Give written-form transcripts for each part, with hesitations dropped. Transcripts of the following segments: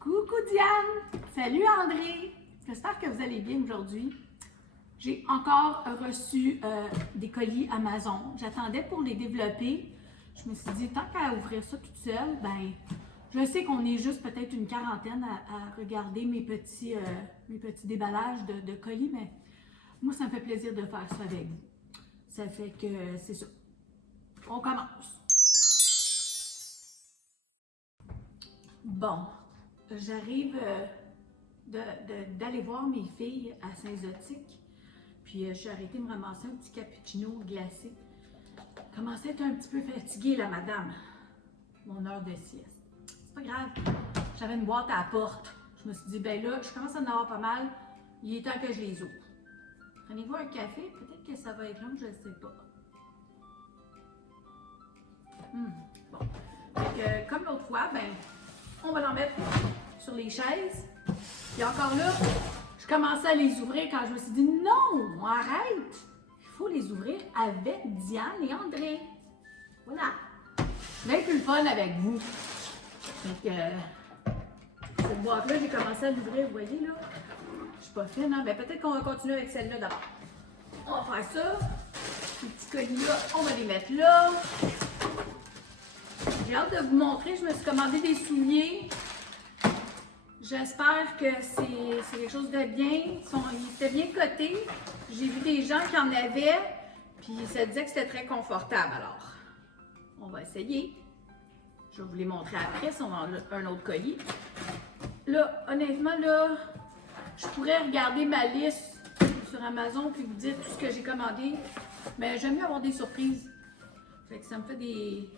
Coucou Diane! Salut André! J'espère que vous allez bien aujourd'hui. J'ai encore reçu des colis Amazon. J'attendais pour les développer. Je me suis dit, tant qu'à ouvrir ça toute seule, ben, je sais qu'on est juste peut-être une quarantaine à regarder mes petits déballages de colis, mais moi, ça me fait plaisir de faire ça avec vous. Ça fait que c'est ça. On commence. Bon, j'arrive d'aller voir mes filles à Saint-Zotique. Puis je suis arrêtée de me ramasser un petit cappuccino glacé. Commençais à être un petit peu fatiguée, la madame. Mon heure de sieste. C'est pas grave. J'avais une boîte à la porte. Je me suis dit, ben là, je commence à en avoir pas mal. Il est temps que je les ouvre. Prenez-vous un café? Peut-être que ça va être long, je ne sais pas. Bon. Fait que, comme l'autre fois, ben, on va l'en mettre sur les chaises. Et encore là, je commençais à les ouvrir quand je me suis dit non, arrête! Il faut les ouvrir avec Diane et André. Voilà. Bien plus le fun avec vous. Donc, cette boîte-là, j'ai commencé à l'ouvrir, vous voyez là. Je suis pas fine, hein? Ben, peut-être qu'on va continuer avec celle-là d'abord. On va faire ça. Les petits colis-là, on va les mettre là. J'ai hâte de vous montrer, je me suis commandé des souliers. J'espère que c'est quelque chose de bien. Ils étaient bien cotés. J'ai vu des gens qui en avaient, puis ça disait que c'était très confortable. Alors, on va essayer. Je vais vous les montrer après si on a un autre colis. Là, honnêtement, là, je pourrais regarder ma liste sur Amazon puis vous dire tout ce que j'ai commandé. Mais j'aime mieux avoir des surprises. Fait que ça me fait des...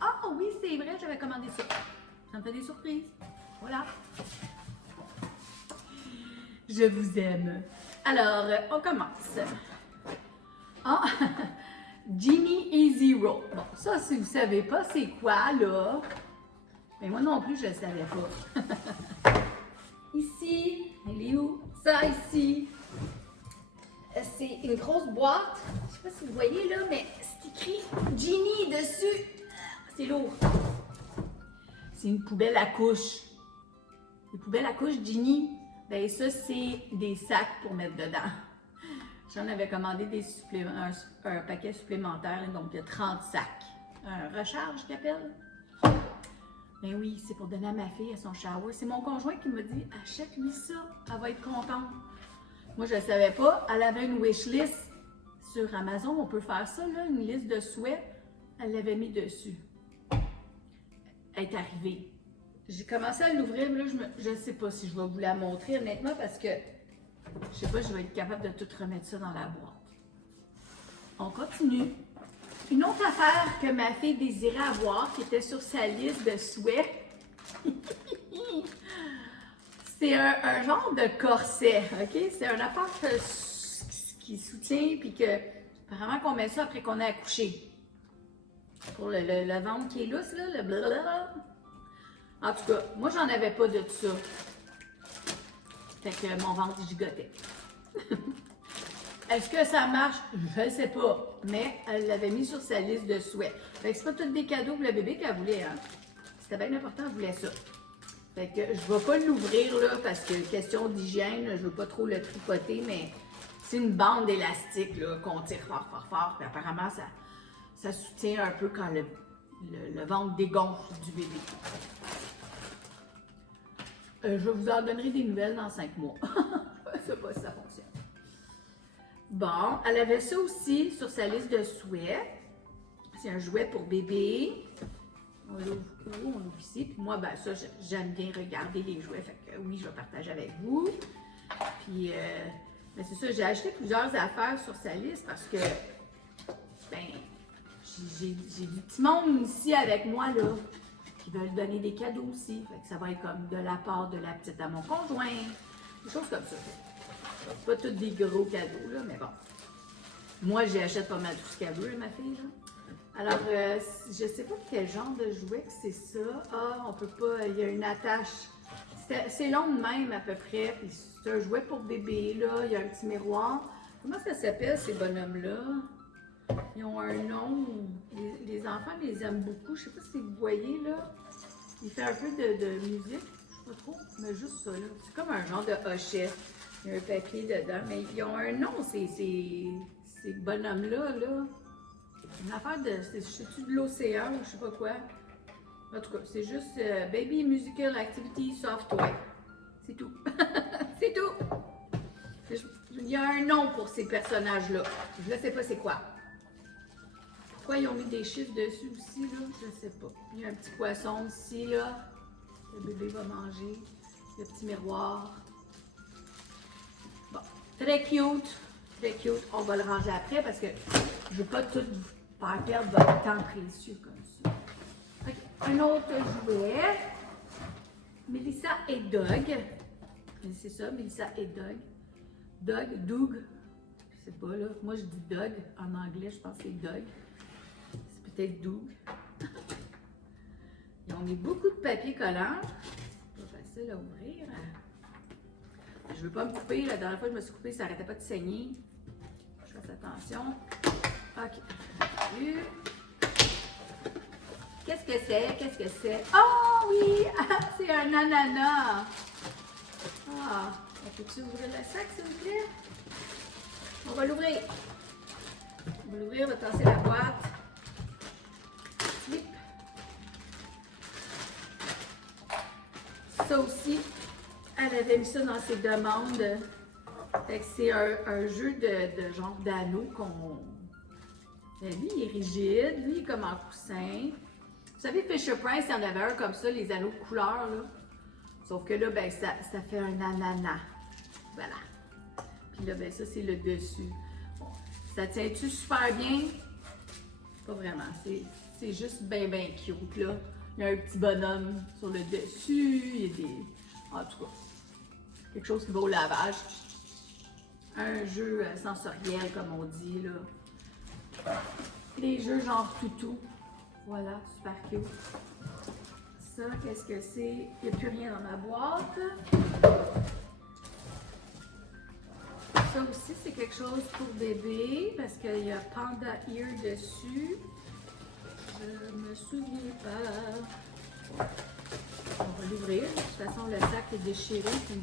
Ah oui, c'est vrai, j'avais commandé ça. Ça me fait des surprises. Voilà. Je vous aime. Alors, on commence. Ah, Genie Easy Roll. Bon, ça, si vous ne savez pas c'est quoi, là, mais moi non plus, je ne savais pas. Ici, elle est où? Ça, ici. C'est une grosse boîte. Je ne sais pas si vous voyez, là, mais c'est écrit Genie dessus. C'est lourd. C'est une poubelle à couches. Les poubelles à couches Genie, ben ça, c'est des sacs pour mettre dedans. J'en avais commandé un paquet supplémentaire, donc il y a 30 sacs. Un recharge qu'il appelle. Ben oui, c'est pour donner à ma fille à son shower. C'est mon conjoint qui m'a dit, achète-lui ça, elle va être contente. Moi, je ne savais pas, elle avait une wishlist sur Amazon, on peut faire ça, là, une liste de souhaits. Elle l'avait mis dessus. Elle est arrivée. J'ai commencé à l'ouvrir, mais là, je ne sais pas si je vais vous la montrer, honnêtement, parce que je sais pas, je vais être capable de tout remettre ça dans la boîte. On continue. Une autre affaire que ma fille désirait avoir, qui était sur sa liste de souhaits, c'est un genre de corset, OK? C'est un affaire qui soutient, puis que, apparemment qu'on met ça après qu'on a accouché. Pour le ventre qui est lousse, là, le blablabla. En tout cas, moi, j'en avais pas de ça. Fait que mon ventre gigotait. Est-ce que ça marche? Je ne sais pas. Mais elle l'avait mis sur sa liste de souhaits. Fait que c'est pas tous des cadeaux pour le bébé qu'elle voulait, hein. C'était bien important, elle voulait ça. Fait que je vais pas l'ouvrir, là, parce que question d'hygiène, je veux pas trop le tripoter, mais c'est une bande élastique, là, qu'on tire fort, fort, fort. Puis apparemment, ça soutient un peu quand le ventre dégonfle du bébé. Je vous en donnerai des nouvelles dans 5 mois. Je sais pas si ça fonctionne. Bon, elle avait ça aussi sur sa liste de souhaits. C'est un jouet pour bébé. On l'ouvre ici. Puis moi, ben ça, j'aime bien regarder les jouets. Fait que oui, je vais partager avec vous. Puis, ben c'est ça, j'ai acheté plusieurs affaires sur sa liste parce que, ben, j'ai du petit monde ici avec moi, là, qui veulent donner des cadeaux aussi. Fait que ça va être comme de la part de la petite à mon conjoint. Des choses comme ça. C'est pas tous des gros cadeaux, là, mais bon. Moi, j'achète pas mal tout ce qu'elle veut, ma fille, là. Alors, je sais pas quel genre de jouet que c'est ça. Ah, on peut pas, il y a une attache. C'est long de même, à peu près. Puis c'est un jouet pour bébé, là. Il y a un petit miroir. Comment ça s'appelle, ces bonhommes-là? Ils ont un nom. Les enfants les aiment beaucoup. Je sais pas si vous voyez, là. Il fait un peu de musique. Pas trop, mais juste ça, là. C'est comme un genre de hochet. Il y a un papier dedans, mais ils ont un nom, ces bonhommes-là, là. Une affaire de, c'est-tu de l'océan ou je sais pas quoi. En tout cas, c'est juste Baby Musical Activity Software. C'est tout. C'est tout. Il y a un nom pour ces personnages-là. Je ne sais pas c'est quoi. Pourquoi ils ont mis des chiffres dessus aussi, là? Je ne sais pas. Il y a un petit poisson ici, là. Le bébé va manger. Le petit miroir. Bon, très cute. Très cute. On va le ranger après parce que je ne veux pas tout faire perdre votre temps précieux comme ça. Okay. Un autre jouet. Melissa et Doug. C'est ça, Melissa et Doug. Doug. Je sais pas, là. Moi, je dis Doug. En anglais, je pense que c'est Doug. C'est peut-être Doug. Ils ont mis beaucoup de papier collant. C'est pas facile à ouvrir. Je veux pas me couper. La dernière fois que je me suis coupée, ça n'arrêtait pas de saigner. Je fasse attention. OK. Qu'est-ce que c'est? Qu'est-ce que c'est? Oh oui! C'est un ananas! Ah! Peux-tu ouvrir le sac, s'il vous plaît? On va l'ouvrir. On va l'ouvrir, on va tasser la boîte. Slip. Ça aussi, elle avait mis ça dans ses demandes. Fait que c'est un jeu de genre d'anneau qu'on... Lui, il est rigide. Lui, il est comme en coussin. Vous savez, Fisher-Price, il y en avait un comme ça, les anneaux de couleur, là. Sauf que là, ben, ça fait un ananas. Voilà. Puis là, ben, ça, c'est le dessus. Bon, ça tient-tu super bien? Pas vraiment. C'est juste bien, bien cute, là. Il y a un petit bonhomme sur le dessus. Il y a des... En tout cas, quelque chose qui va au lavage. Un jeu sensoriel, comme on dit, là. Les jeux genre toutou. Voilà, super cute. Ça, qu'est-ce que c'est? Il n'y a plus rien dans ma boîte. Ça aussi, c'est quelque chose pour bébé parce qu'il y a Panda Ear dessus. Je me souviens pas. On va l'ouvrir. De toute façon, le sac est déchiré. Puis...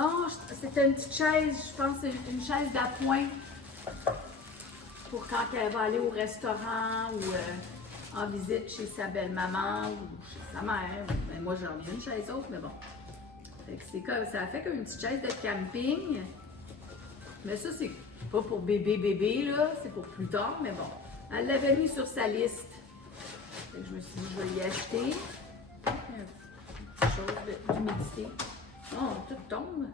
Oh, c'était une petite chaise, je pense, une chaise d'appoint pour quand elle va aller au restaurant ou en visite chez sa belle-maman ou chez sa mère. Ben, moi, j'en ai une chaise autre, mais bon. Fait que c'est comme, ça fait comme une petite chaise de camping. Mais ça, c'est pas pour bébé, là. C'est pour plus tard, mais bon. Elle l'avait mis sur sa liste. Fait que je me suis dit, je vais y acheter. Une petite chose d'humidité. Oh, tout tombe.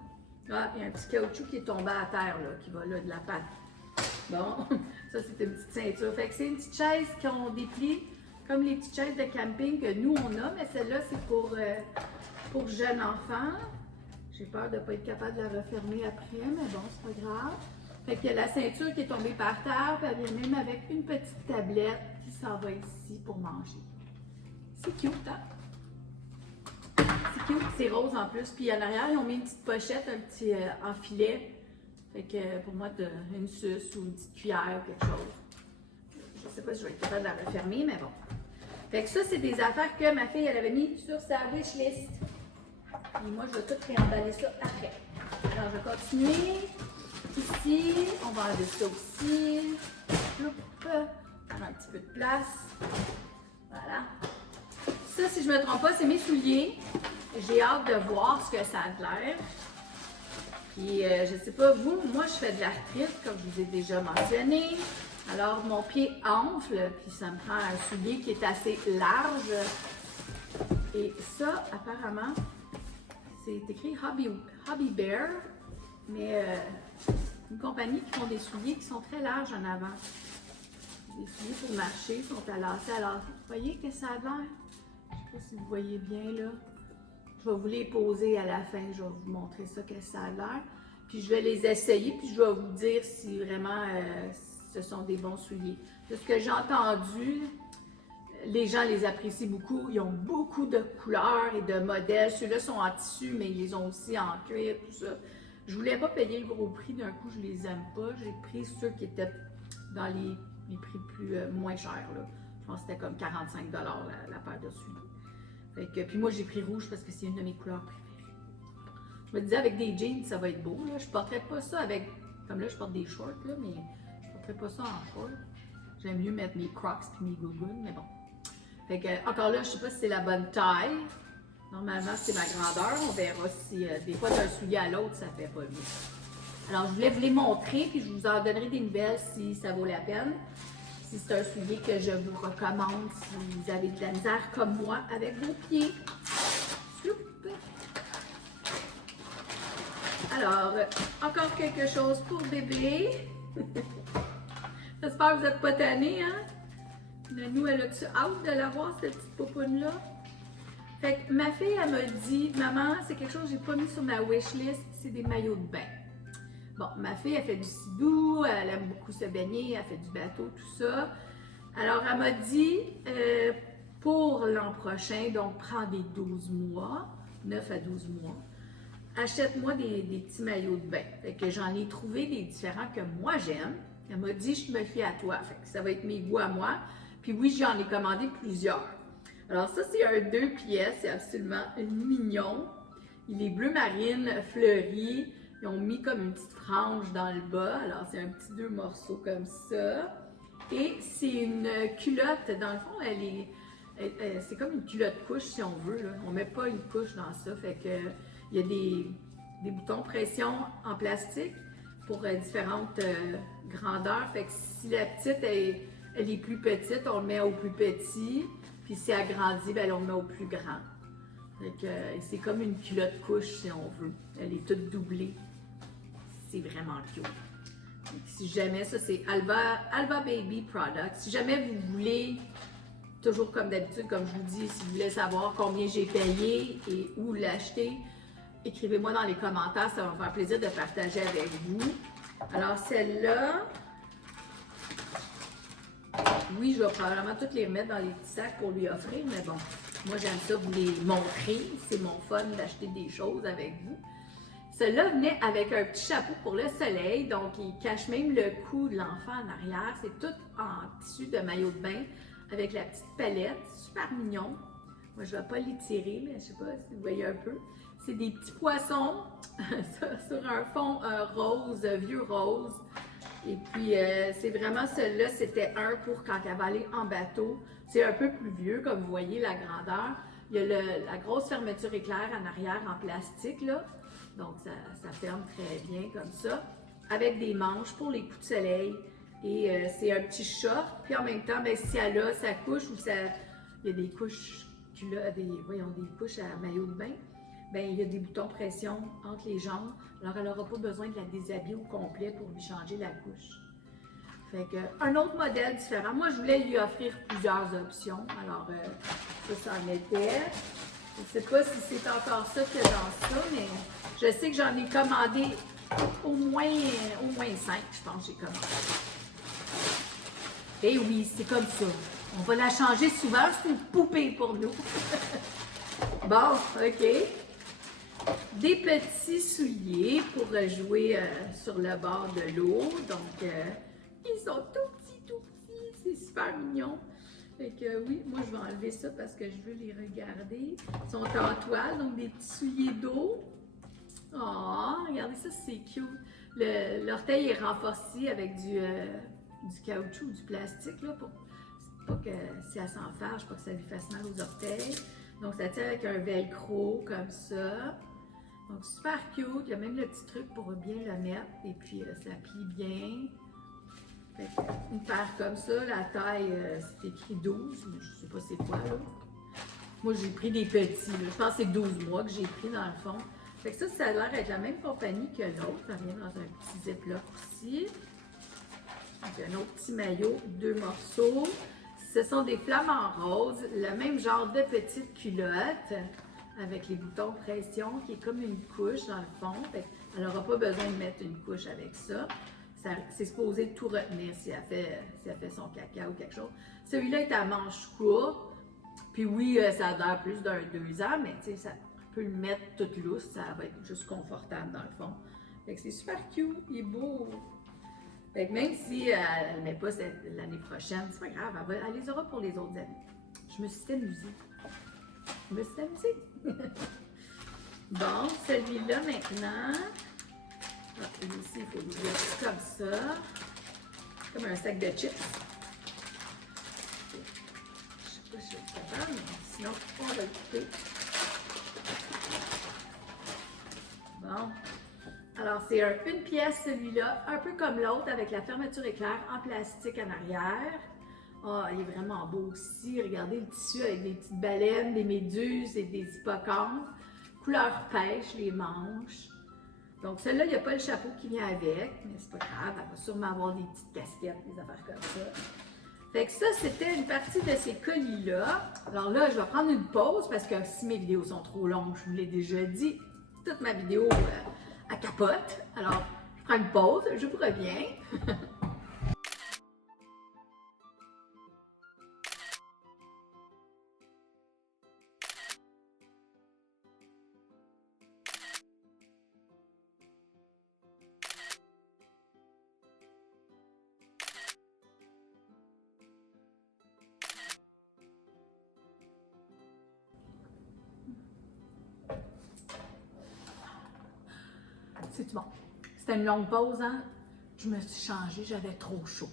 Ah, il y a un petit caoutchouc qui est tombé à terre, là, qui va là de la pâte. Bon, ça, c'est une petite ceinture. Fait que c'est une petite chaise qui ont des plis, comme les petites chaises de camping que nous, on a, mais celle-là, c'est pour jeunes enfants. J'ai peur de ne pas être capable de la refermer après, mais bon, c'est pas grave. Fait qu'il y a la ceinture qui est tombée par terre, puis elle vient même avec une petite tablette qui s'en va ici pour manger. C'est cute, hein? C'est cute, c'est rose en plus. Puis en arrière, ils ont mis une petite pochette, un petit en filet. Fait que pour moi, une suce ou une petite cuillère ou quelque chose. Je sais pas si je vais être capable de la refermer, mais bon. Fait que ça, c'est des affaires que ma fille, elle avait mis sur sa wishlist. Et moi, je vais tout réemballer ça après. Alors, je vais continuer. Ici, on va enlever ça aussi. Prendre un petit peu de place. Voilà. Ça, si je ne me trompe pas, c'est mes souliers. J'ai hâte de voir ce que ça a l'air. Puis, je ne sais pas, vous, moi, je fais de l'arthrite, comme je vous ai déjà mentionné. Alors, mon pied enfle, puis ça me prend un soulier qui est assez large. Et ça, apparemment, c'est écrit Hobby Bear, mais une compagnie qui font des souliers qui sont très larges en avant. Des souliers pour marcher, sont à lacets. Alors, vous voyez que ça a l'air? Je ne sais pas si vous voyez bien, là. Je vais vous les poser à la fin, je vais vous montrer ça, que ça a l'air. Puis je vais les essayer, puis je vais vous dire si vraiment ce sont des bons souliers. De ce que j'ai entendu, les gens les apprécient beaucoup. Ils ont beaucoup de couleurs et de modèles. Ceux-là sont en tissu, mais ils les ont aussi en cuir, tout ça. Je voulais pas payer le gros prix d'un coup, je les aime pas. J'ai pris ceux qui étaient dans les prix moins chers, là. Je pense que c'était comme 45 $ la paire de souliers. Fait que, puis moi, j'ai pris rouge parce que c'est une de mes couleurs préférées. Je me disais, avec des jeans, ça va être beau. Là. Je porterais pas ça avec... Comme là, je porte des shorts, là, mais je porterais pas ça en short. J'aime mieux mettre mes Crocs et mes gougounes, mais bon. Fait que, encore là, je sais pas si c'est la bonne taille. Normalement, c'est ma grandeur. On verra si des fois d'un soulier à l'autre, ça fait pas mieux. Alors, je voulais vous les montrer, puis je vous en donnerai des nouvelles si ça vaut la peine. Si c'est un soulier que je vous recommande, si vous avez de la misère comme moi avec vos pieds. Alors, encore quelque chose pour bébé. J'espère que vous n'êtes pas tannés, hein? Mais nous, elle a-tu hâte de l'avoir, cette petite popoune-là? Fait que ma fille, elle m'a dit, maman, c'est quelque chose que j'ai pas mis sur ma wishlist, c'est des maillots de bain. Bon, ma fille, elle fait du sidou, elle aime beaucoup se baigner, elle fait du bateau, tout ça. Alors, elle m'a dit, pour l'an prochain, donc prends des 12 mois, 9 à 12 mois, achète-moi des petits maillots de bain. Fait que j'en ai trouvé des différents que moi j'aime. Elle m'a dit, je me fie à toi. Fait que ça va être mes goûts à moi. Puis oui, j'en ai commandé plusieurs. Alors ça, c'est un 2 pièces. C'est absolument mignon. Il est bleu marine, fleuri. Ils ont mis comme une petite frange dans le bas. Alors c'est un petit 2 morceaux comme ça. Et c'est une culotte. Dans le fond, c'est comme une culotte couche si on veut. Là. On met pas une couche dans ça. Fait que il y a des boutons pression en plastique pour différentes grandeurs. Fait que si la petite elle est plus petite, on le met au plus petit. Puis si elle grandit, ben, on le met au plus grand. Fait que c'est comme une culotte couche si on veut. Elle est toute doublée. C'est vraiment cute. Donc, si jamais, ça c'est Alba Baby Product. Si jamais vous voulez, toujours comme d'habitude, comme je vous dis, si vous voulez savoir combien j'ai payé et où l'acheter, écrivez-moi dans les commentaires, ça va me faire plaisir de partager avec vous. Alors celle-là, oui, je vais probablement toutes les remettre dans les petits sacs pour lui offrir, mais bon, moi j'aime ça vous les montrer. C'est mon fun d'acheter des choses avec vous. Celle-là venait avec un petit chapeau pour le soleil, donc il cache même le cou de l'enfant en arrière. C'est tout en tissu de maillot de bain avec la petite palette, super mignon. Moi, je ne vais pas l'étirer, mais je ne sais pas si vous voyez un peu. C'est des petits poissons sur un fond rose, vieux rose. Et puis, c'est vraiment celui-là, c'était un pour quand elle va aller en bateau. C'est un peu plus vieux, comme vous voyez, la grandeur. Il y a la grosse fermeture éclair en arrière en plastique, là. Donc, ça ferme très bien comme ça. Avec des manches pour les coups de soleil. Et c'est un petit short. Puis en même temps, ben, si elle a sa couche ou il y a des couches des couches à maillot de bain, ben il y a des boutons pression entre les jambes. Alors, elle n'aura pas besoin de la déshabiller au complet pour lui changer la couche. Fait que, un autre modèle différent. Moi, je voulais lui offrir plusieurs options. Alors, ça en était. Je ne sais pas si c'est encore ça qu'il y a dans ça, mais je sais que j'en ai commandé au moins 5, je pense que j'ai commandé. Et oui, c'est comme ça. On va la changer souvent, c'est une poupée pour nous. Bon, OK. Des petits souliers pour jouer sur le bord de l'eau. Donc, ils sont tout petits. C'est super mignon. Fait que oui, moi je vais enlever ça parce que je veux les regarder. Ils sont en toile, donc des petits souliers d'eau. Oh, regardez ça, c'est cute. L'orteil est renforcé avec du caoutchouc ou du plastique, là, pour pas que si elle s'enfarge, pas que ça lui fasse mal aux orteils. Donc ça tient avec un velcro comme ça. Donc super cute. Il y a même le petit truc pour bien le mettre. Et puis ça plie bien. Fait une paire comme ça, la taille, c'est écrit 12, mais je sais pas c'est quoi là. Moi j'ai pris des petits, là. Je pense que c'est 12 mois que j'ai pris dans le fond. Fait que ça a l'air d'être la même compagnie que l'autre. Ça vient dans un petit ziploc aussi. Donc un autre petit maillot, 2 morceaux. Ce sont des flamants roses, le même genre de petite culotte avec les boutons pression qui est comme une couche dans le fond. Fait elle n'aura pas besoin de mettre une couche avec ça. C'est supposé tout retenir si elle fait son caca ou quelque chose. Celui-là est à manches courtes. Puis oui, ça a l'air plus d'un 2 ans, mais tu sais, ça peut le mettre toute lousse. Ça va être juste confortable dans le fond. Fait que c'est super cute, il est beau. Fait que même si elle ne met pas l'année prochaine, c'est pas grave, elle les aura pour les autres années. Je me suis amusée. je me suis amusée. Bon, celui-là maintenant. Ah, et ici, il faut l'ouvrir comme ça. Comme un sac de chips. Je sais pas si je suis capable, mais sinon, on va le couper. Bon. Alors, c'est une pièce, celui-là, un peu comme l'autre, avec la fermeture éclair en plastique en arrière. Ah, il est vraiment beau aussi. Regardez le tissu avec des petites baleines, des méduses et des hippocampes. Couleur pêche, les manches. Donc, celle-là, il n'y a pas le chapeau qui vient avec, mais c'est pas grave. Elle va sûrement avoir des petites casquettes, des affaires comme ça. Fait que ça, c'était une partie de ces colis-là. Alors là, je vais prendre une pause parce que si mes vidéos sont trop longues, je vous l'ai déjà dit, toute ma vidéo à capote. Alors, je prends une pause, je vous reviens. C'est bon. C'était une longue pause, hein? Je me suis changée, j'avais trop chaud.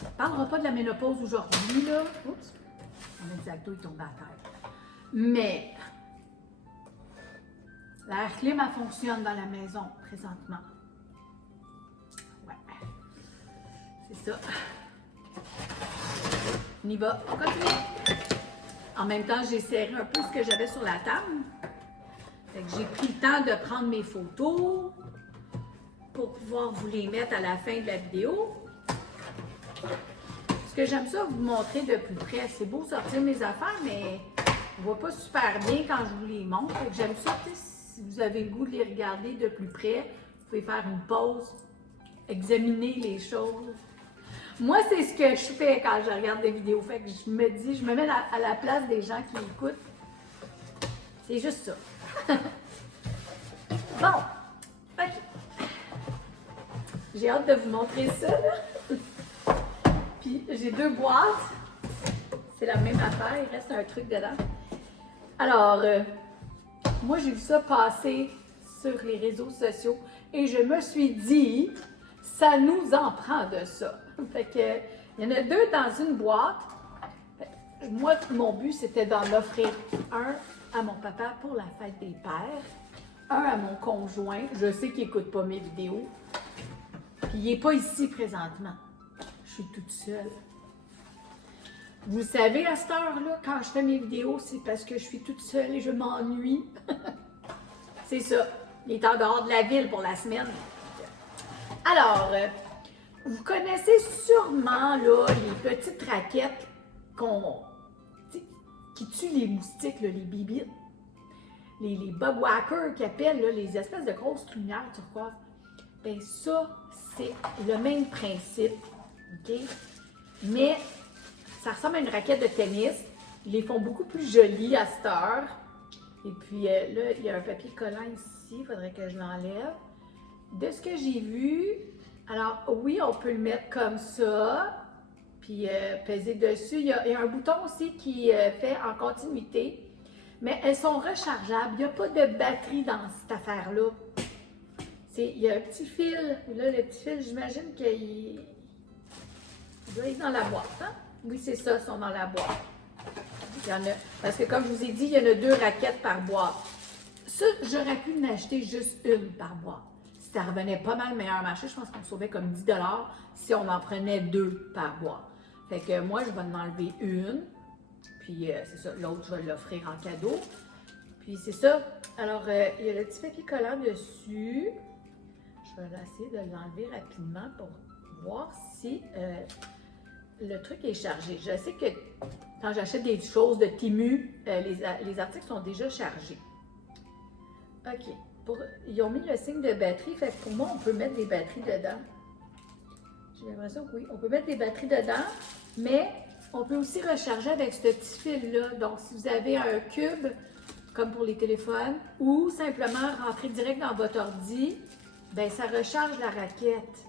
On ne parlera pas de la ménopause aujourd'hui, là. Oups! Mon exacto, il tombe à terre. Mais l'air clim, elle fonctionne dans la maison présentement. Ouais. C'est ça. On y va. On continue. En même temps, j'ai serré un peu ce que j'avais sur la table. Fait que j'ai pris le temps de prendre mes photos pour pouvoir vous les mettre à la fin de la vidéo. Ce que j'aime ça vous montrer de plus près, c'est beau sortir mes affaires, mais on ne voit pas super bien quand je vous les montre. Fait que j'aime ça, si vous avez le goût de les regarder de plus près, vous pouvez faire une pause, examiner les choses. Moi, c'est ce que je fais quand je regarde des vidéos. Fait que je me mets à la place des gens qui écoutent. C'est juste ça. Bon, ok. J'ai hâte de vous montrer ça, là. Puis, j'ai deux boîtes. C'est la même affaire, il reste un truc dedans. Alors, moi, j'ai vu ça passer sur les réseaux sociaux et je me suis dit, ça nous en prend de ça. Fait que, il y en a deux dans une boîte. Moi, mon but, c'était d'en offrir un à mon papa pour la fête des pères, un à mon conjoint. Je sais qu'il n'écoute pas mes vidéos. Puis il n'est pas ici présentement. Je suis toute seule. Vous savez, à cette heure-là, quand je fais mes vidéos, c'est parce que je suis toute seule et je m'ennuie. C'est ça. Il est en dehors de la ville pour la semaine. Alors, vous connaissez sûrement là, les petites raquettes qui tuent les moustiques, là, les bibites. Les bug whackers qu'ils appellent, là, les espèces de grosses lumières turquoise. Bien, ça, c'est le même principe. OK? Mais ça ressemble à une raquette de tennis. Ils les font beaucoup plus jolies à cette heure. Et puis là, il y a un papier collant ici. Il faudrait que je l'enlève. De ce que j'ai vu, alors oui, on peut le mettre comme ça. Puis peser dessus. Il y a un bouton aussi qui fait en continuité. Mais elles sont rechargeables. Il n'y a pas de batterie dans cette affaire-là. Il y a un petit fil. Là, le petit fil, j'imagine qu'il doit être dans la boîte. Hein? Oui, c'est ça, ils sont dans la boîte. Il y en a, parce que comme je vous ai dit, il y en a 2 raquettes par boîte. Ça, j'aurais pu en acheter juste une par boîte. Ça revenait pas mal meilleur marché. Je pense qu'on sauvait comme 10 $ si on en prenait 2 par boîte. Fait que moi, je vais en enlever une. Puis c'est ça, l'autre, je vais l'offrir en cadeau. Puis c'est ça. Alors, il y a le petit papier collant dessus. Je vais essayer de l'enlever rapidement pour voir si le truc est chargé. Je sais que quand j'achète des choses de Temu, les articles sont déjà chargés. OK. Ils ont mis le signe de batterie. Fait que pour moi, on peut mettre des batteries dedans. J'ai l'impression que oui. On peut mettre des batteries dedans, mais on peut aussi recharger avec ce petit fil-là. Donc, si vous avez un cube, comme pour les téléphones, ou simplement rentrer direct dans votre ordi, bien, ça recharge la raquette.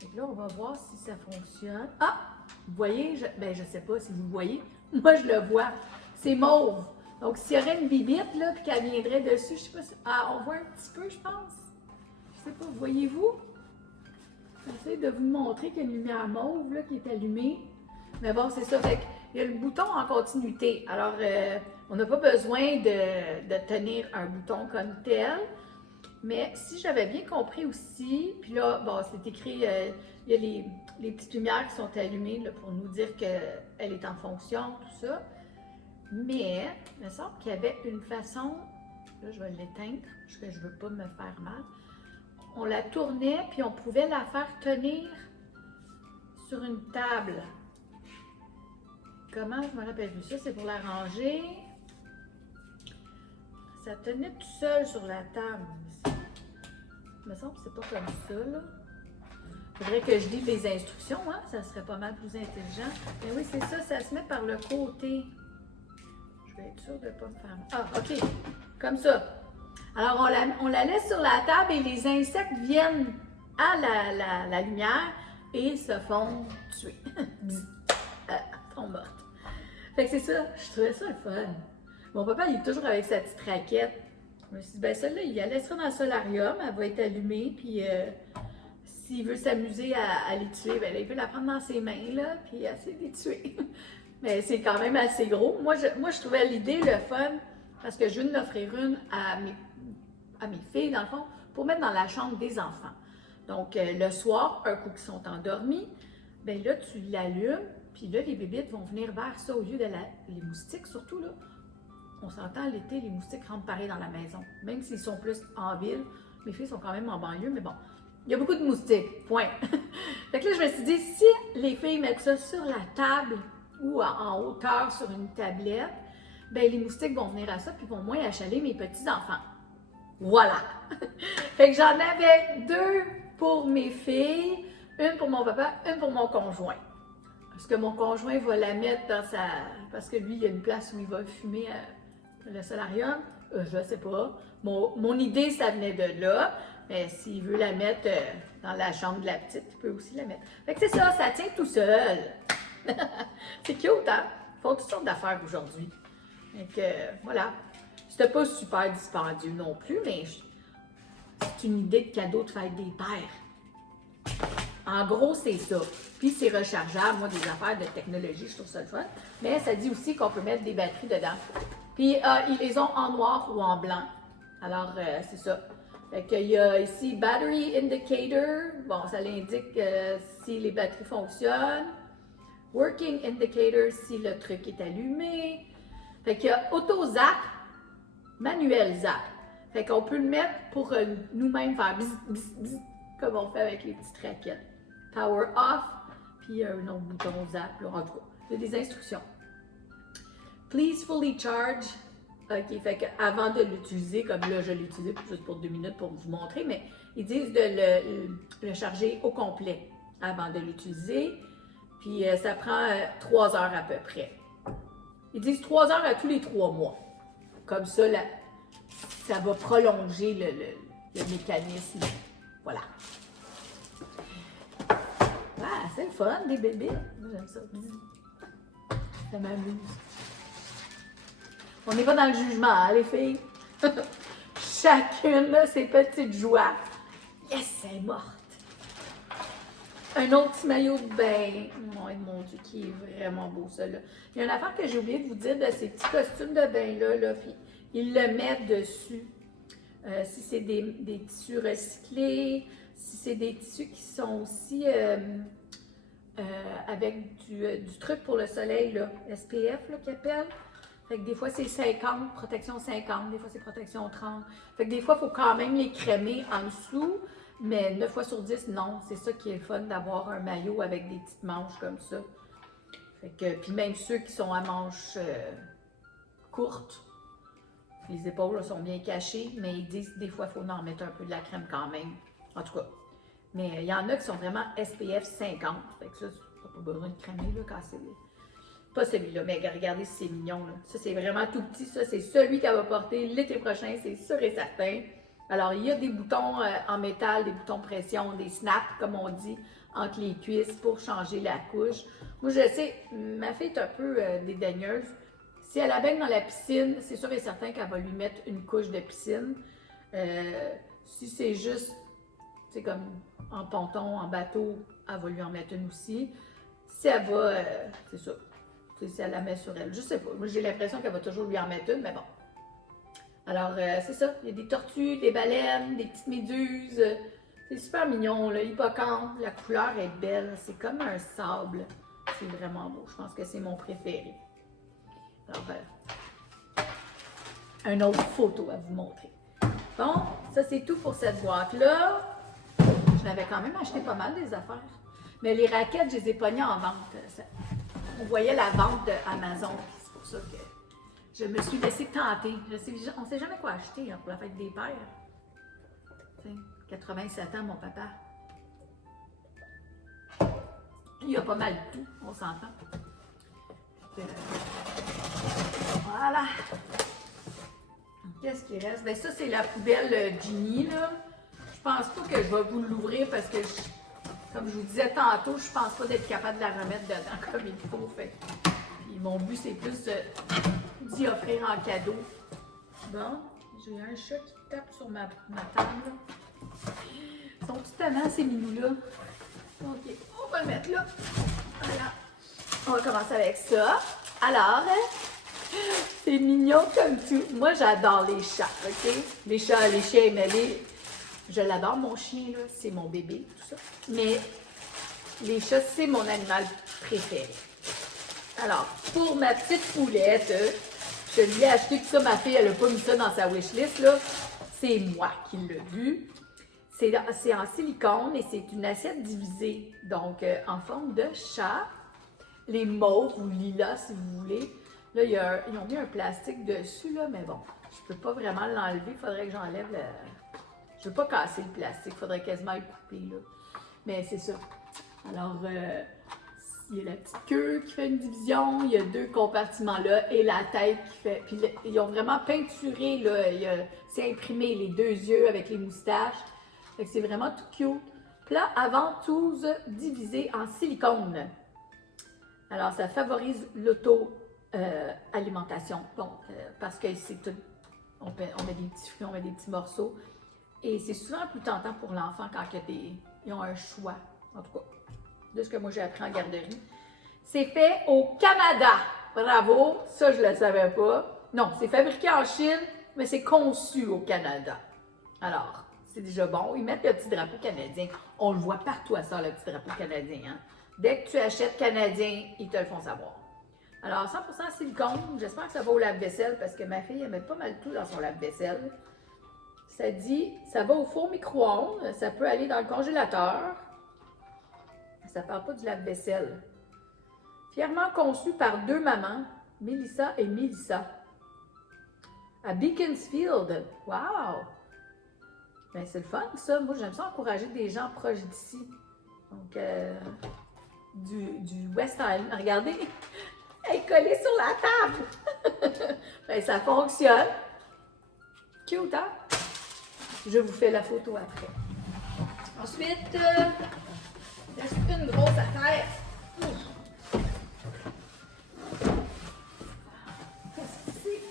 Donc là, on va voir si ça fonctionne. Ah! Vous voyez, je ne sais pas si vous voyez, Moi, je le vois. C'est mauve. Donc, s'il y aurait une bibite, là, puis qu'elle viendrait dessus, je sais pas si... Ah, on voit un petit peu, je pense. Je sais pas, voyez-vous? J'essaie de vous montrer qu'il y a une lumière mauve, là, qui est allumée. Mais bon, c'est ça. Fait qu'il y a le bouton en continuité. Alors, on n'a pas besoin de tenir un bouton comme tel. Mais si j'avais bien compris aussi, puis là, bon, c'est écrit, il y a les petites lumières qui sont allumées là, pour nous dire qu'elle est en fonction, tout ça. Mais, il me semble qu'il y avait une façon, là, je vais l'éteindre, parce que je ne veux pas me faire mal. On la tournait, puis on pouvait la faire tenir sur une table. Comment je me rappelle plus ça? C'est pour la ranger. Ça tenait tout seul sur la table. Il me semble que c'est pas comme ça, là. Il faudrait que je lise les instructions, hein? Ça serait pas mal plus intelligent. Mais oui, c'est ça, ça se met par le côté. Je vais être sûre de ne pas me faire... Ah, OK. Comme ça. Alors, on la laisse sur la table et les insectes viennent à la lumière et se font tuer. Sont mortes. Fait que c'est ça. Je trouvais ça le fun. Mon papa, il est toujours avec sa petite raquette. Je me suis dit, ben celle-là, il la laissera dans le solarium, elle va être allumée, puis s'il veut s'amuser à les tuer, ben là, il peut la prendre dans ses mains, là, puis essayer de les tuer. Mais c'est quand même assez gros. Moi, je trouvais l'idée le fun, parce que je viens d'offrir une à mes filles, dans le fond, pour mettre dans la chambre des enfants. Donc, le soir, un coup qu'ils sont endormis, ben là, tu l'allumes, puis là, les bébites vont venir vers ça au lieu de les moustiques, surtout, là. On s'entend, l'été, les moustiques rentrent pareil dans la maison. Même s'ils sont plus en ville, mes filles sont quand même en banlieue, mais bon, il y a beaucoup de moustiques, point. Fait que là, je me suis dit, si les filles mettent ça sur la table ou en hauteur sur une tablette, ben les moustiques vont venir à ça, puis vont moins achaler mes petits-enfants. Voilà! Fait que j'en avais 2 pour mes filles, une pour mon papa, une pour mon conjoint. Parce que mon conjoint va la mettre dans sa... Parce que lui, il y a une place où il va fumer le solarium. Je sais pas. Mon idée, ça venait de là. Mais s'il veut la mettre dans la chambre de la petite, il peut aussi la mettre. Fait que c'est ça, ça tient tout seul. C'est cute, hein? Ils font toutes sortes d'affaires aujourd'hui. Fait que, voilà. C'était pas super dispendieux non plus, mais c'est une idée de cadeau de fête des pères. En gros, c'est ça. Puis c'est rechargeable. Moi, des affaires de technologie, je trouve ça le fun. Mais ça dit aussi qu'on peut mettre des batteries dedans. Puis ils les ont en noir ou en blanc. Alors, c'est ça. Fait qu'il y a ici Battery Indicator. Bon, ça l'indique si les batteries fonctionnent. Working Indicator, si le truc est allumé. Fait qu'il y a Auto Zap, Manuel Zap. Fait qu'on peut le mettre pour nous-mêmes faire bzz, bzz, bzz, comme on fait avec les petites raquettes. Power off, puis il y a un autre bouton zap, là. En tout cas, il y a des instructions. Please fully charge. OK, fait qu'avant de l'utiliser, comme là, je l'ai utilisé juste pour 2 minutes pour vous montrer, mais ils disent de le charger au complet avant de l'utiliser. Puis ça prend 3 heures à peu près. Ils disent 3 heures à tous les 3 mois. Comme ça, ça va prolonger le mécanisme. Voilà. Ah, c'est le fun, des bébés. Moi, j'aime ça. Ça m'amuse. On n'est pas dans le jugement, hein, les filles? Chacune, là, ses petites joies. Yes, elle est morte. Un autre petit maillot de bain. Oh, mon Dieu, qui est vraiment beau, celui-là. Il y a une affaire que j'ai oublié de vous dire de ces petits costumes de bain-là, puis ils le mettent dessus. Si c'est des tissus recyclés, si c'est des tissus qui sont aussi avec du truc pour le soleil, là, SPF, là, qu'ils appellent. Fait que des fois, c'est 50, protection 50, des fois, c'est protection 30. Fait que des fois, il faut quand même les crémer en dessous, mais 9 fois sur 10, non. C'est ça qui est le fun d'avoir un maillot avec des petites manches comme ça. Fait que, puis même ceux qui sont à manches courtes, les épaules là, sont bien cachées, mais ils disent des fois, il faut en mettre un peu de la crème quand même. En tout cas. Mais il y en a qui sont vraiment SPF 50. Fait que ça, t'as pas besoin de crémer là, quand c'est... Pas celui-là, mais regardez si c'est mignon. Là. Ça, c'est vraiment tout petit. Ça, c'est celui qu'elle va porter l'été prochain, c'est sûr et certain. Alors, il y a des boutons en métal, des boutons pression, des snaps, comme on dit entre les cuisses pour changer la couche. Moi, je sais, ma fille est un peu dédaigneuse. Si elle la baigne dans la piscine, c'est sûr et certain qu'elle va lui mettre une couche de piscine. Si c'est juste, c'est comme en ponton, en bateau, elle va lui en mettre une aussi. Si elle va, c'est ça, si elle la met sur elle, je sais pas. Moi, j'ai l'impression qu'elle va toujours lui en mettre une, mais bon. Alors, c'est ça, il y a des tortues, des baleines, des petites méduses. C'est super mignon, l'hippocampe, la couleur est belle, c'est comme un sable. C'est vraiment beau, je pense que c'est mon préféré. Alors, une autre photo à vous montrer. Bon, ça c'est tout pour cette boîte-là. Je l'avais quand même acheté pas mal des affaires. Mais les raquettes, je les ai pognées en vente. On voyait la vente d'Amazon, c'est pour ça que je me suis laissée tenter. On ne sait jamais quoi acheter pour la fête des pères. T'sais, 87 ans, mon papa. Il y a pas mal de tout, on s'entend. Voilà. Qu'est-ce qui reste? Ben ça, c'est la poubelle Ginny, là. Je pense pas que je vais vous l'ouvrir parce que, comme je vous disais tantôt, je pense pas d'être capable de la remettre dedans comme il faut. Fait. Puis mon but, c'est plus d'y offrir en cadeau. Bon, j'ai un chat qui tape sur ma table. Ils sont tout tannants, ces minous-là. OK, on va le mettre là. Voilà. On va commencer avec ça. Alors, c'est mignon comme tout. Moi, j'adore les chats, OK? Les chats, les chiens, mais je l'adore, mon chien, là. C'est mon bébé, tout ça. Mais les chats, c'est mon animal préféré. Alors, pour ma petite poulette, je lui ai acheté tout ça. Ma fille, elle n'a pas mis ça dans sa wishlist, là. C'est moi qui l'ai vu. C'est en silicone et c'est une assiette divisée, donc en forme de chat. Les mauves ou lilas, si vous voulez. Là, ils ont mis un plastique dessus, là, mais bon, je peux pas vraiment l'enlever. Il faudrait que j'enlève le... Je veux pas casser le plastique, il faudrait quasiment le couper, là. Mais c'est ça. Alors, il y a la petite queue qui fait une division, il y a 2 compartiments là et la tête qui fait... Puis ils ont vraiment peinturé, là, c'est imprimé les 2 yeux avec les moustaches. Fait que c'est vraiment tout cute. Plat à ventouse divisé en silicone. Alors, ça favorise l'auto-alimentation. Parce que c'est tout... On met des petits fruits, on met des petits morceaux. Et c'est souvent plus tentant pour l'enfant quand ils ont un choix. En tout cas, de ce que moi j'ai appris en garderie. C'est fait au Canada. Bravo! Ça, je ne le savais pas. Non, c'est fabriqué en Chine, mais c'est conçu au Canada. Alors, c'est déjà bon. Ils mettent le petit drapeau canadien. On le voit partout à ça, le petit drapeau canadien. Hein? Dès que tu achètes canadien, ils te le font savoir. Alors, 100% silicone. J'espère que ça va au lave-vaisselle parce que ma fille, elle met pas mal tout dans son lave-vaisselle. Ça dit, ça va au four micro-ondes. Ça peut aller dans le congélateur. Ça parle pas du lave-vaisselle. Fièrement conçu par 2 mamans, Mélissa et Mélissa. À Beaconsfield. Wow! Ben, c'est le fun, ça. Moi, j'aime ça encourager des gens proches d'ici. Donc, du West Island. Regardez, elle est collée sur la table. Ben, ça fonctionne. Cute, hein? Je vous fais la photo après. Ensuite, il reste une grosse affaire. Qu'est-ce que c'est?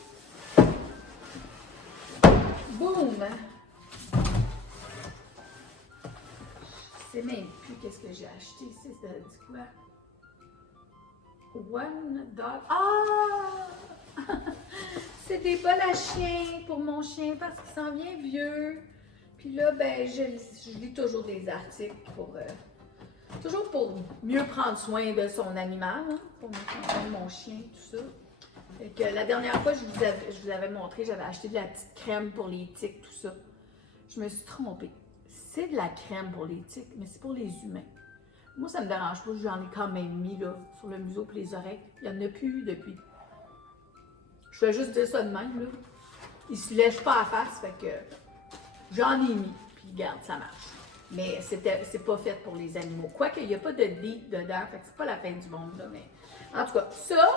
Boum! Je sais même plus qu'est-ce que j'ai acheté ici. Ça dit quoi? One dog. Ah! C'est des bols à chien pour mon chien parce qu'il s'en vient vieux. Puis là, ben, je lis toujours des articles toujours pour mieux prendre soin de son animal, hein, pour mieux prendre soin de mon chien, tout ça. Fait que la dernière fois, je vous avais montré, j'avais acheté de la petite crème pour les tiques, tout ça. Je me suis trompée. C'est de la crème pour les tiques, mais c'est pour les humains. Moi, ça me dérange pas, j'en ai quand même mis là, sur le museau et les oreilles. Il n'y en a plus eu depuis. Je fais juste dire ça de même, là. Il se lèche pas à face, fait que j'en ai mis, puis regarde, ça marche. Mais c'est pas fait pour les animaux. Quoique, il n'y a pas de dés dedans, fait que c'est pas la fin du monde, là, mais... En tout cas, ça,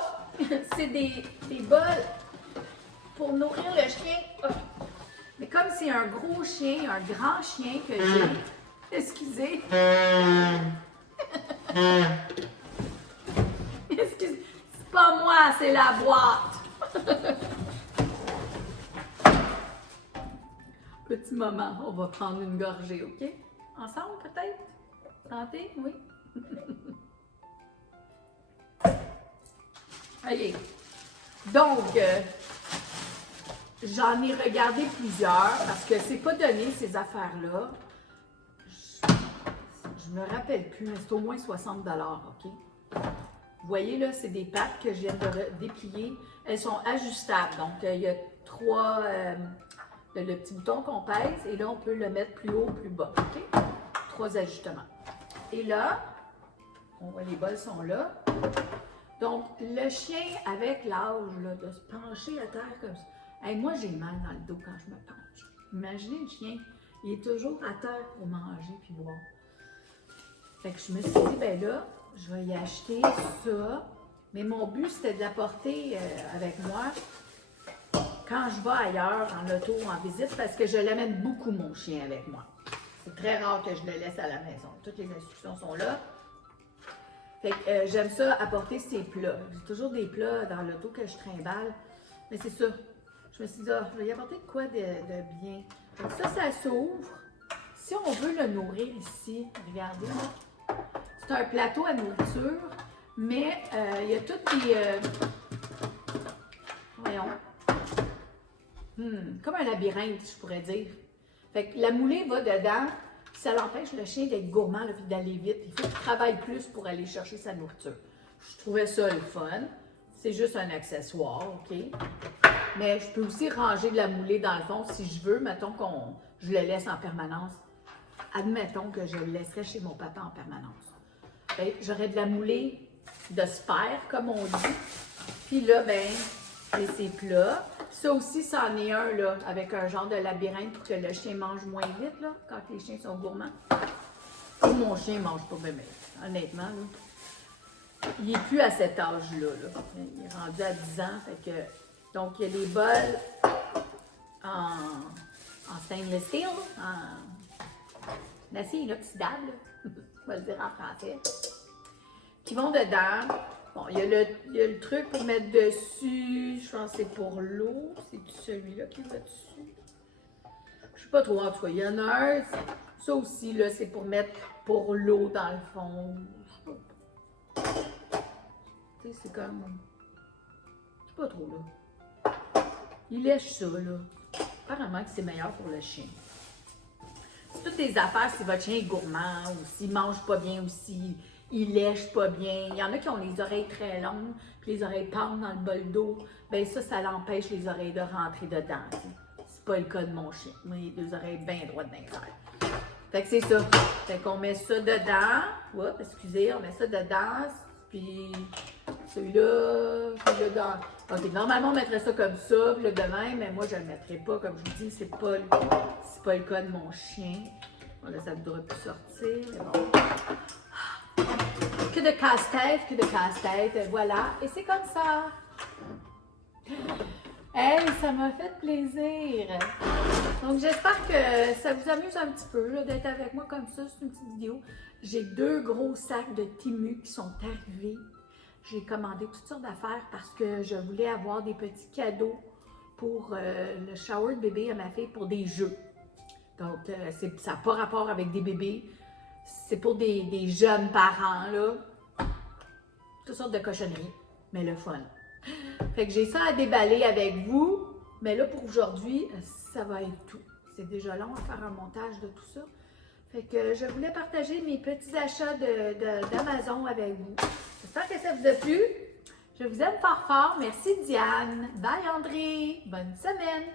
c'est des bols pour nourrir le chien. Oh. Mais comme c'est un gros chien, un grand chien que j'ai, excusez, Excuse, c'est pas moi, c'est la boîte. Petit moment, on va prendre une gorgée, OK? Ensemble, peut-être? Santé? Oui? OK. Donc, j'en ai regardé plusieurs parce que c'est pas donné, ces affaires-là. Je me rappelle plus, mais c'est au moins 60 $, OK? Vous voyez, là, c'est des pattes que je viens de déplier. Elles sont ajustables. Donc, il y a trois... le petit bouton qu'on pèse et là, on peut le mettre plus haut, plus bas. OK? 3 ajustements. Et là, on voit les bols sont là. Donc, le chien, avec l'âge de se pencher à terre comme ça. Hey, moi, j'ai mal dans le dos quand je me penche. Imaginez le chien, il est toujours à terre pour manger puis boire. Fait que je me suis dit, ben là, je vais y acheter ça. Mais mon but, c'était de l'apporter avec moi quand je vais ailleurs, en auto, en visite, parce que je l'amène beaucoup, mon chien, avec moi. C'est très rare que je le laisse à la maison. Toutes les instructions sont là. Fait que j'aime ça, apporter ces plats. J'ai toujours des plats dans l'auto que je trimballe. Mais c'est ça. Je me suis dit, je vais y apporter de quoi de bien. Donc ça s'ouvre. Si on veut le nourrir ici, regardez, c'est un plateau à nourriture, mais il y a toutes des... voyons. Comme un labyrinthe, je pourrais dire. Fait que la moulée va dedans, ça l'empêche le chien d'être gourmand et d'aller vite. Il faut qu'il travaille plus pour aller chercher sa nourriture. Je trouvais ça le fun. C'est juste un accessoire, OK? Mais je peux aussi ranger de la moulée dans le fond si je veux. Mettons je le laisse en permanence. Admettons que je le laisserais chez mon papa en permanence. J'aurais de la moulée de sphère, comme on dit. Puis là, j'ai ces plats. Ça aussi, c'en est un, là, avec un genre de labyrinthe pour que le chien mange moins vite, là, quand les chiens sont gourmands. Ou mon chien mange pas bien, honnêtement, là. Il n'est plus à cet âge-là, là. Il est rendu à 10 ans, fait que... Donc, il y a les bols en stainless steel, en acier inoxydable, on va le dire en français, qui vont dedans. Bon, il y a le truc pour mettre dessus, je pense que c'est pour l'eau, c'est celui-là qui va dessus. Je sais pas trop, en tout cas, il y en a un, ça aussi, là, c'est pour mettre pour l'eau dans le fond. Tu sais, c'est comme, je sais pas trop, là. Il lèche ça, là. Apparemment que c'est meilleur pour le chien. C'est toutes les affaires, si votre chien est gourmand, ou s'il mange pas bien, ou s'il lèche pas bien. Il y en a qui ont les oreilles très longues, puis les oreilles pendent dans le bol d'eau. Ben ça l'empêche les oreilles de rentrer dedans. C'est pas le cas de mon chien. Moi, il a des oreilles bien droites dans les airs. Fait que c'est ça. Fait qu'on met ça dedans. Oups, excusez, on met ça dedans. Puis celui-là dans... OK, normalement, on mettrait ça comme ça, puis là, de même, mais moi, je le mettrais pas. Comme je vous dis, c'est pas le cas de mon chien. Bon, là, ça ne devrait plus sortir, mais bon. Que de casse-tête, voilà. Et c'est comme ça. Hey, ça m'a fait plaisir. Donc, j'espère que ça vous amuse un petit peu d'être avec moi comme ça. C'est une petite vidéo. J'ai 2 gros sacs de Temu qui sont arrivés. J'ai commandé toutes sortes d'affaires parce que je voulais avoir des petits cadeaux pour le shower de bébé à ma fille pour des jeux. Donc, ça n'a pas rapport avec des bébés. C'est pour des jeunes parents, là. Toutes sortes de cochonneries, mais le fun. Fait que j'ai ça à déballer avec vous. Mais là, pour aujourd'hui, ça va être tout. C'est déjà long à faire un montage de tout ça. Fait que je voulais partager mes petits achats d'Amazon avec vous. J'espère que ça vous a plu. Je vous aime fort fort. Merci Diane. Bye André. Bonne semaine.